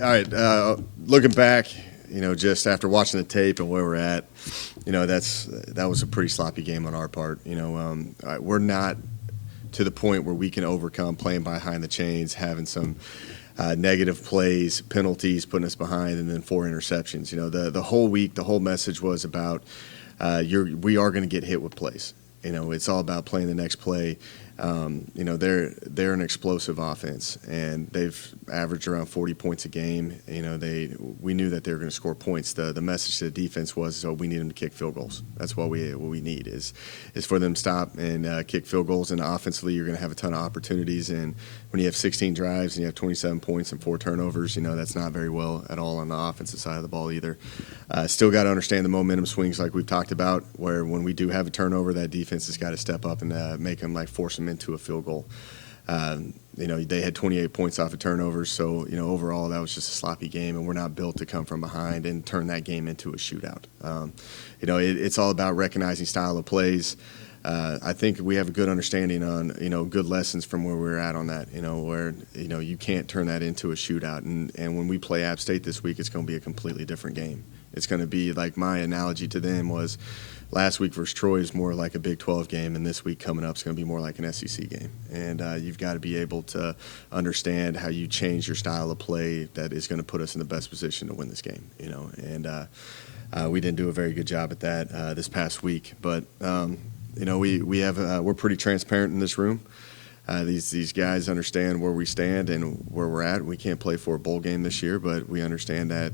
All right, looking back, just after watching the tape and where we're at, that was a pretty sloppy game on our part. We're not to the point where we can overcome playing behind the chains, having some negative plays, penalties, putting us behind, and then 4 interceptions. The whole week, the whole message was about we are going to get hit with plays. It's all about playing the next play. They're an explosive offense, and they've averaged around 40 points a game. We knew that they were going to score points. The message to the defense was, we need them to kick field goals. That's what we need is for them to stop and kick field goals. And offensively, you're going to have a ton of opportunities. And when you have 16 drives and you have 27 points and 4 turnovers, that's not very well at all on the offensive side of the ball either. Still got to understand the momentum swings like we've talked about, where when we do have a turnover, that defense has got to step up and make them force them into a field goal. They had 28 points off of turnovers, so overall that was just a sloppy game, and we're not built to come from behind and turn that game into a shootout. It's all about recognizing style of plays. I think we have a good understanding on good lessons from where we're at on that. Where you can't turn that into a shootout, and when we play App State this week, it's going to be a completely different game. It's going to be like my analogy to them was last week versus Troy is more like a Big 12 game, and this week coming up is going to be more like an SEC game. And you've got to be able to understand how you change your style of play that is going to put us in the best position to win this game. And we didn't do a very good job at that this past week, but we're pretty transparent in this room. These guys understand where we stand and where we're at. We can't play for a bowl game this year, but we understand that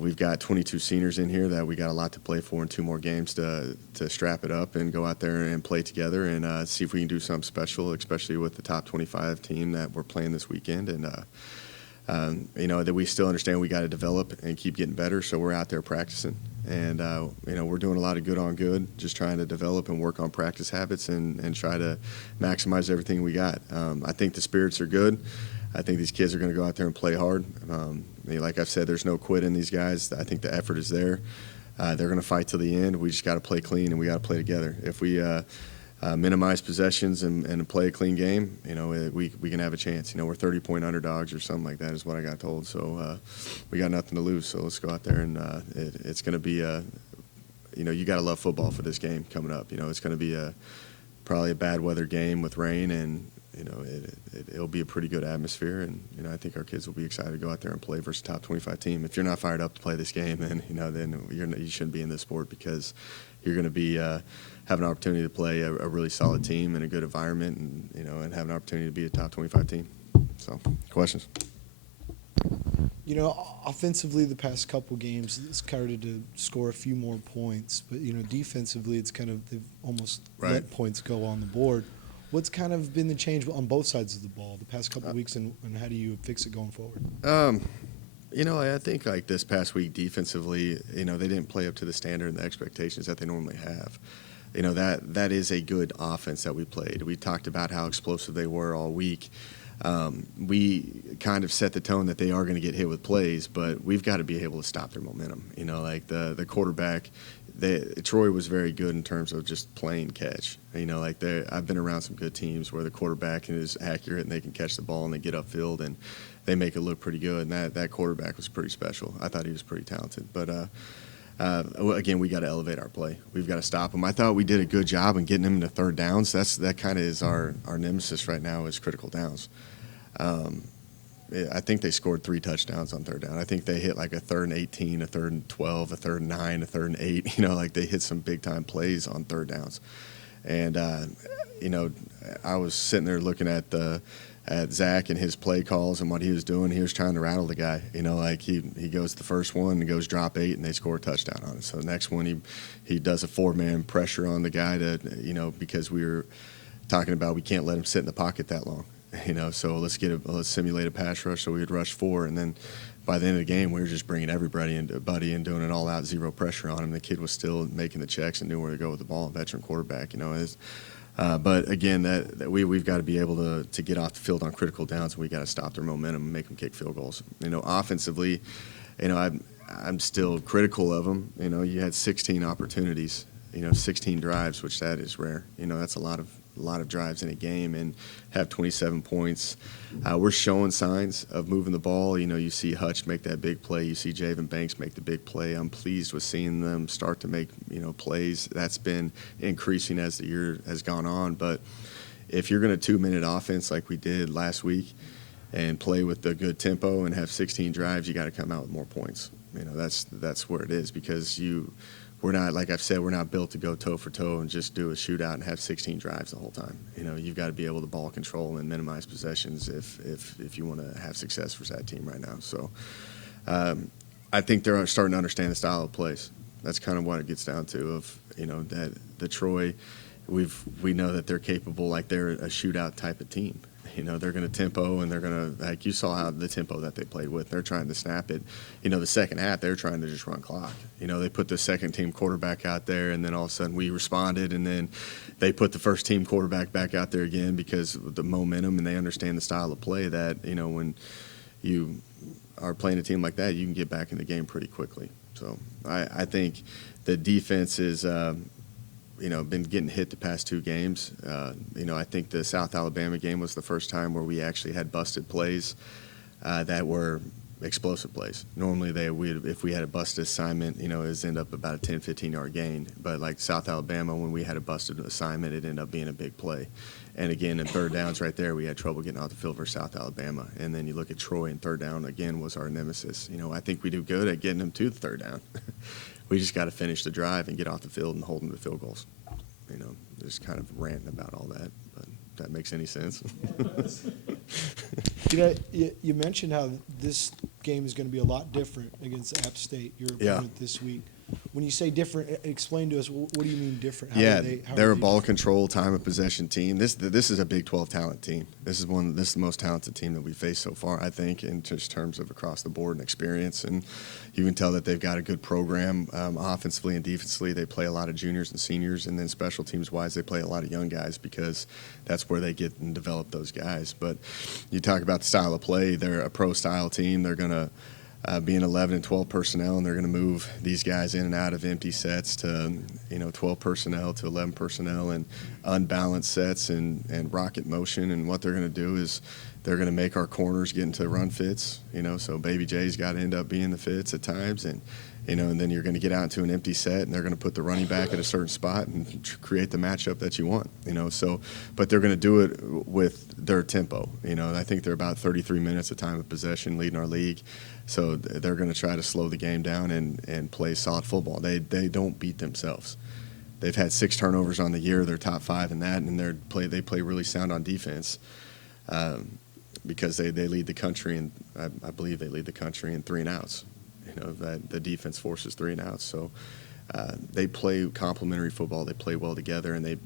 we've got 22 seniors in here that we got a lot to play for in 2 more games to strap it up and go out there and play together and see if we can do something special, especially with the top 25 team that we're playing this weekend. And that we still understand we got to develop and keep getting better, so we're out there practicing. And, we're doing a lot of good on good, just trying to develop and work on practice habits and try to maximize everything we got. I think the spirits are good. I think these kids are going to go out there and play hard. Like I've said, there's no quit in these guys. I think the effort is there. They're going to fight till the end. We just got to play clean, and we got to play together. If we minimize possessions and play a clean game, we can have a chance. We're 30-point underdogs or something like that is what I got told. So we got nothing to lose. So let's go out there, and it's going to be you got to love football for this game coming up. It's going to be probably a bad weather game with rain, and it'll be a pretty good atmosphere, and I think our kids will be excited to go out there and play versus a top 25 team. If you're not fired up to play this game, then you shouldn't be in this sport, because you're going to be have an opportunity to play a really solid team in a good environment, and have an opportunity to be a top 25 team. So, questions? Offensively, the past couple games, it's started to score a few more points, but defensively, it's kind of they've almost let points go on the board. What's kind of been the change on both sides of the ball the past couple of weeks, and how do you fix it going forward? I think this past week defensively, they didn't play up to the standard and the expectations that they normally have. That is a good offense that we played. We talked about how explosive they were all week. We kind of set the tone that they are going to get hit with plays, but we've got to be able to stop their momentum. The quarterback. Troy was very good in terms of just playing catch. I've been around some good teams where the quarterback is accurate and they can catch the ball and they get upfield and they make it look pretty good. And that quarterback was pretty special. I thought he was pretty talented. But again, we got to elevate our play. We've got to stop him. I thought we did a good job in getting him into third downs. That kind of is our nemesis right now is critical downs. I think they scored 3 touchdowns on third down. I think they hit a 3rd and 18, a 3rd and 12, a 3rd and 9, a 3rd and 8. They hit some big-time plays on third downs. And, I was sitting there looking at Zach and his play calls and what he was doing. He was trying to rattle the guy. He goes the first one and goes drop 8, and they score a touchdown on it. So the next one he does a 4-man pressure on the guy to, because we were talking about we can't let him sit in the pocket that long. So let's simulate a pass rush. So we would rush 4, and then by the end of the game, we were just bringing everybody and doing an all-out zero pressure on him. The kid was still making the checks and knew where to go with the ball. Veteran quarterback, But again, we've got to be able to get off the field on critical downs. And we got to stop their momentum and make them kick field goals. Offensively, I'm still critical of them. You had 16 opportunities, 16 drives, which that is rare. That's a lot lot of drives in a game and have 27 points. We're showing signs of moving the ball. You see Hutch make that big play. You see Javen Banks make the big play. I'm pleased with seeing them start to make, plays. That's been increasing as the year has gone on. But if you're going to 2-minute offense like we did last week and play with the good tempo and have 16 drives, you got to come out with more points. That's where it is, because we're not, like I've said, we're not built to go toe for toe and just do a shootout and have 16 drives the whole time. You've got to be able to ball control and minimize possessions if you want to have success for that team right now. So I think they're starting to understand the style of plays. That's kind of what it gets down to. That the Troy, we know that they're capable, like they're a shootout type of team. They're going to tempo, and they're going to, like you saw how the tempo that they played with. They're trying to snap it. The second half, they're trying to just run clock. They put the second team quarterback out there, and then all of a sudden we responded, and then they put the first team quarterback back out there again because of the momentum, and they understand the style of play that, when you are playing a team like that, you can get back in the game pretty quickly. So I think the defense is been getting hit the past 2 games. I think the South Alabama game was the first time where we actually had busted plays that were explosive plays. Normally, if we had a busted assignment, it would end up about a 10, 15-yard gain. But like South Alabama, when we had a busted assignment, it ended up being a big play. And again, in third downs right there, we had trouble getting off the field for South Alabama. And then you look at Troy, and third down, again, was our nemesis. I think we do good at getting them to the third down. We just got to finish the drive and get off the field and hold them to field goals. Just kind of ranting about all that, but if that makes any sense. You mentioned how this game is going to be a lot different against App State, your opponent this week. When you say different, explain to us, what do you mean different? They're a ball control, time of possession team. This is a Big 12 talent team. This is the most talented team that we've faced so far, I think, in just terms of across the board and experience. And you can tell that they've got a good program offensively and defensively. They play a lot of juniors and seniors, and then special teams-wise, they play a lot of young guys because that's where they get and develop those guys. But you talk about the style of play. They're a pro-style team. They're going to being 11 and 12 personnel, and they're going to move these guys in and out of empty sets to 12 personnel to 11 personnel and unbalanced sets and rocket motion. And what they're going to do is they're going to make our corners get into run fits. So Baby J's got to end up being the fits at times, and then you're going to get out into an empty set, and they're going to put the running back at a certain spot and create the matchup that you want. But they're going to do it with their tempo. I think they're about 33 minutes of time of possession, leading our league. So they're going to try to slow the game down and play solid football. They don't beat themselves. They've had 6 turnovers on the year. They're top 5 in that, and they play really sound on defense because they lead the country, and I believe they lead the country in 3 and outs. That the defense forces 3 and outs. So they play complementary football. They play well together, and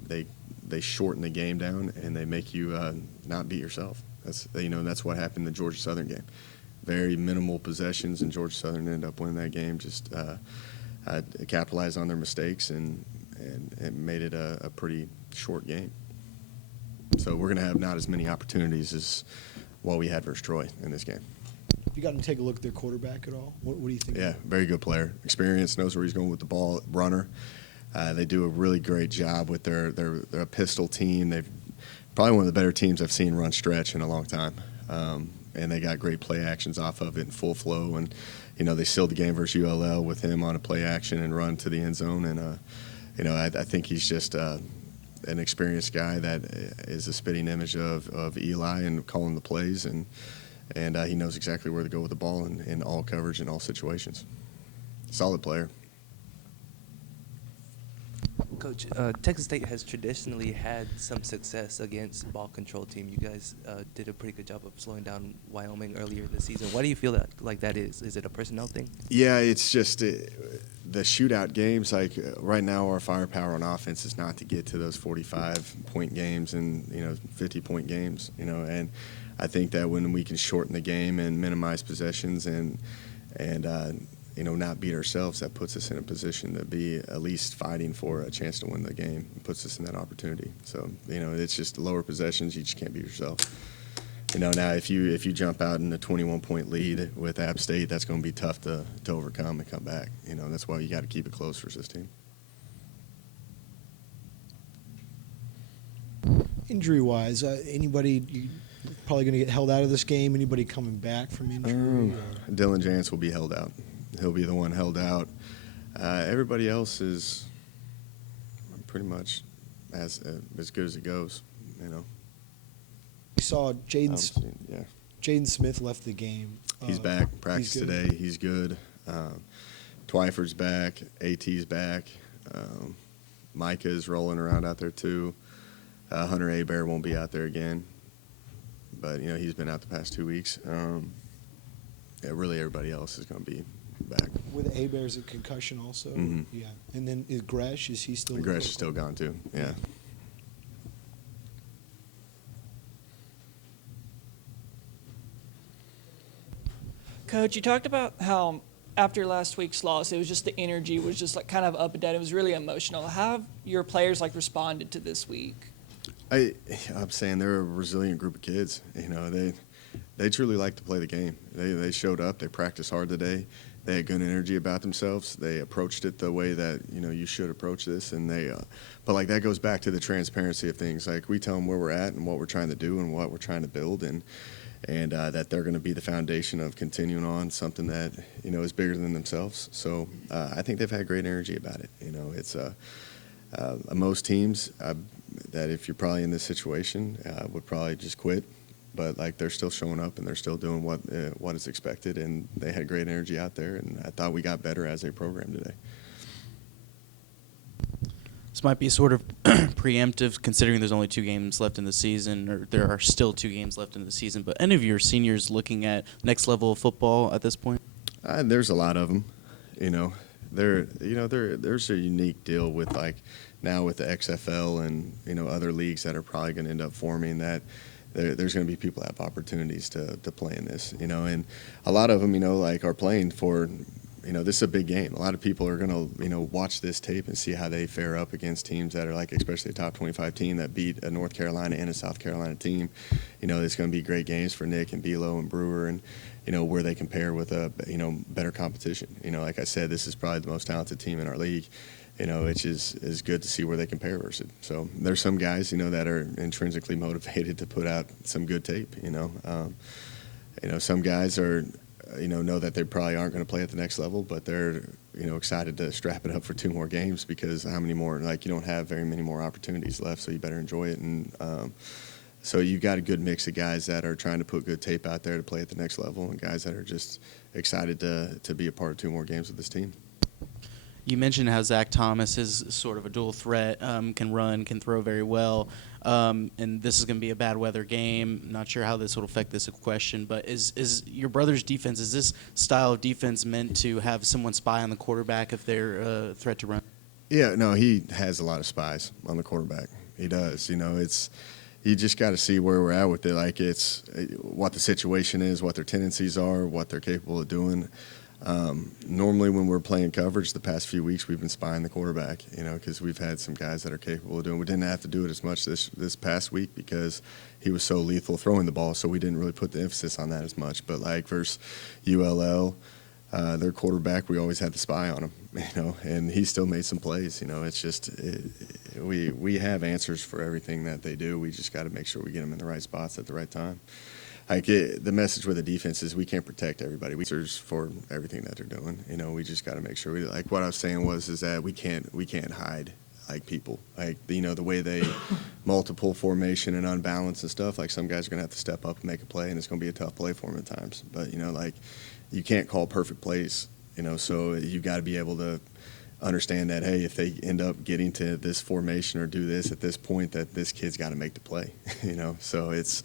they shorten the game down, and they make you not beat yourself. That's what happened in the Georgia Southern game. Very minimal possessions, and Georgia Southern ended up winning that game. Just capitalized on their mistakes and made it a pretty short game. So we're going to have not as many opportunities as what we had versus Troy in this game. Have you gotten to take a look at their quarterback at all? What do you think? Yeah, very good player. Experience, knows where he's going with the ball, runner. They do a really great job with their pistol team. They've probably one of the better teams I've seen run stretch in a long time. And they got great play actions off of it in full flow. And, they sealed the game versus ULL with him on a play action and run to the end zone. And, I think he's just an experienced guy that is a spitting image of Eli and calling the plays. And he knows exactly where to go with the ball in all coverage in all situations. Solid player. Coach, Texas State has traditionally had some success against ball control team. You guys did a pretty good job of slowing down Wyoming earlier in the season. Why do you feel like that is? Is it a personnel thing? Yeah, it's just the shootout games. Like right now, our firepower on offense is not to get to those 45-point games and 50-point games. And I think that when we can shorten the game and minimize possessions and not beat ourselves, that puts us in a position to be at least fighting for a chance to win the game. It puts us in that opportunity. So, it's just lower possessions. You just can't beat yourself. Now if you jump out in a 21-point lead with App State, that's going to be tough to overcome and come back. That's why you got to keep it close for this team. Injury-wise, anybody probably going to get held out of this game? Anybody coming back from injury? Dylan Jantz will be held out. He'll be the one held out. Everybody else is pretty much as good as it goes, you know. We saw Yeah. Jaden Smith left the game. He's back. Practice today. He's good. Twyford's back. AT's back. Micah's rolling around out there too. Hunter Abear won't be out there again, but you know he's been out the past 2 weeks. Yeah, really everybody else is going to be back. With Abear's a concussion also. Mm-hmm. Yeah, and then Gresh, is he still? Gresh is still gone too. Yeah. Coach, you talked about how after last week's loss, it was just the energy was just like kind of up and down. It was really emotional. How have your players like responded to this week? I'm saying they're a resilient group of kids. You know, they truly like to play the game. They showed up. They practiced hard today. They had good energy about themselves. They approached it the way that you should approach this. And but like that goes back to the transparency of things. Like we tell them where we're at and what we're trying to do and what we're trying to build, and that they're going to be the foundation of continuing on something that is bigger than themselves. So I think they've had great energy about it. It's most teams that if you're probably in this situation would probably just quit, but like they're still showing up and they're still doing what is expected, and they had great energy out there, and I thought we got better as a program today. This might be sort of preemptive considering there's only 2 games left in the season, or there are still 2 games left in the season, but any of your seniors looking at next level of football at this point? There's a lot of them. There's a unique deal with like now with the XFL and other leagues that are probably going to end up forming that there's going to be people that have opportunities to play in this, and a lot of them, like are playing for, this is a big game. A lot of people are going to, watch this tape and see how they fare up against teams that are like, especially a top 25 team that beat a North Carolina and a South Carolina team. It's going to be great games for Nick and Belo and Brewer, and, where they compare with a, better competition. Like I said, this is probably the most talented team in our league. Which is good to see where they compare versus. So there's some guys, that are intrinsically motivated to put out some good tape. Some guys are, know that they probably aren't going to play at the next level, but they're, excited to strap it up for 2 more games because how many more? Like you don't have very many more opportunities left, so you better enjoy it. And so you've got a good mix of guys that are trying to put good tape out there to play at the next level, and guys that are just excited to be a part of 2 more games with this team. You mentioned how Zach Thomas is sort of a dual threat, can run, can throw very well, and this is going to be a bad weather game. Not sure how this will affect this question, but is your brother's defense, is this style of defense meant to have someone spy on the quarterback if they're a threat to run? Yeah, no, he has a lot of spies on the quarterback. He does. You just got to see where we're at with it. Like it's what the situation is, what their tendencies are, what they're capable of doing. Normally when we're playing coverage the past few weeks, we've been spying the quarterback, because we've had some guys that are capable of doing. We didn't have to do it as much this past week because he was so lethal throwing the ball, so we didn't really put the emphasis on that as much. But like versus ULL, their quarterback, we always had to spy on him, and he still made some plays. It's just we have answers for everything that they do. We just got to make sure we get them in the right spots at the right time. Like the message with the defense is we can't protect everybody. We search for everything that they're doing. We just got to make sure. Like what I was saying is that we can't hide like people. Like the way they multiple formation and unbalance and stuff. Like some guys are gonna have to step up and make a play, and it's gonna be a tough play for them at times. But like you can't call perfect plays. So you got to be able to understand that, hey, if they end up getting to this formation or do this at this point, that this kid's got to make the play, So it's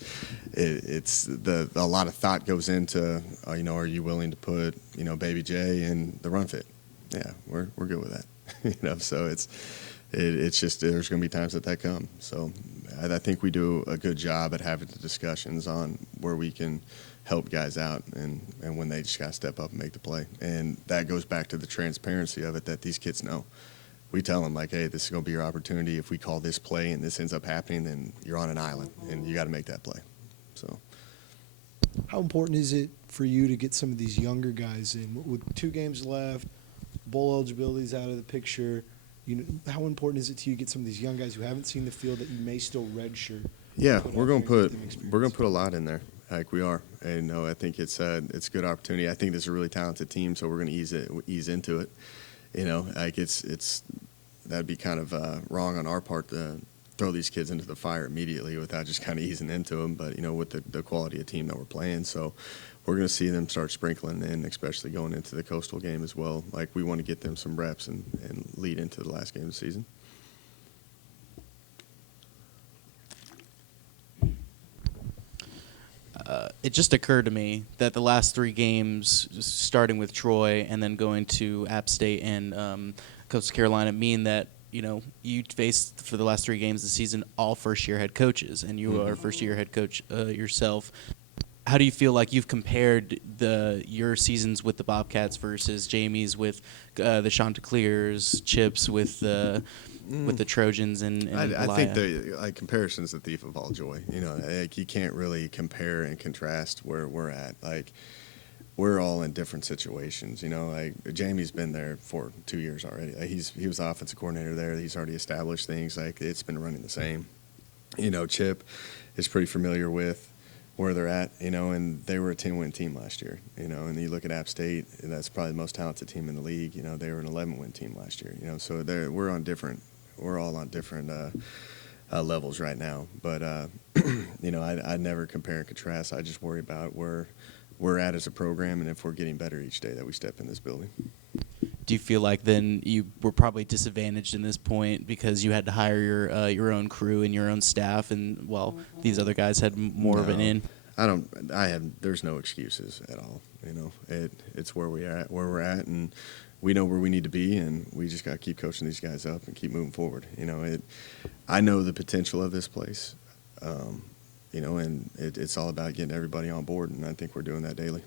a lot of thought goes into, are you willing to put, Baby J in the run fit? Yeah, we're good with that, So it's just there's going to be times that come. So I think we do a good job at having the discussions on where we can help guys out and when they just got to step up and make the play. And that goes back to the transparency of it that these kids know. We tell them, like, hey, this is going to be your opportunity. If we call this play and this ends up happening, then you're on an island, and you got to make that play. So, how important is it for you to get some of these younger guys in? With 2 games left, bowl eligibility is out of the picture. how important is it to you to get some of these young guys who haven't seen the field that you may still redshirt? Yeah, put we're out gonna there and put get them experience? we're gonna put a lot in there, like we are. And no, I think it's a good opportunity. I think this is a really talented team, so we're gonna ease into it. Like it's that'd be kind of wrong on our part to throw these kids into the fire immediately without just kind of easing into them. But with the quality of team that we're playing, so we're going to see them start sprinkling in, especially going into the Coastal game as well. Like we want to get them some reps and lead into the last game of the season. It just occurred to me that the last 3 games, starting with Troy and then going to App State and Coastal Carolina, mean that you faced for the last 3 games of the season all first-year head coaches, and you are a first-year head coach yourself. How do you feel like you've compared your seasons with the Bobcats versus Jamie's with the Chanticleers, Chips with the Trojans and I think the comparison is the thief of all joy. Like you can't really compare and contrast where we're at. Like we're all in different situations. Like Jamie's been there for 2 years already. Like he was the offensive coordinator there. He's already established things. Like it's been running the same. Chip is pretty familiar with where they're at, and they were a 10-win team last year, and you look at App State, that's probably the most talented team in the league. They were an 11-win team last year, so we're all on different levels right now. But, I never compare and contrast. I just worry about where we're at as a program and if we're getting better each day that we step in this building. Do you feel like then you were probably disadvantaged in this point because you had to hire your own crew and your own staff, and these other guys had more of an in? There's no excuses at all. It's where we're at, and we know where we need to be, and we just got to keep coaching these guys up and keep moving forward. I know the potential of this place, and it's all about getting everybody on board, and I think we're doing that daily.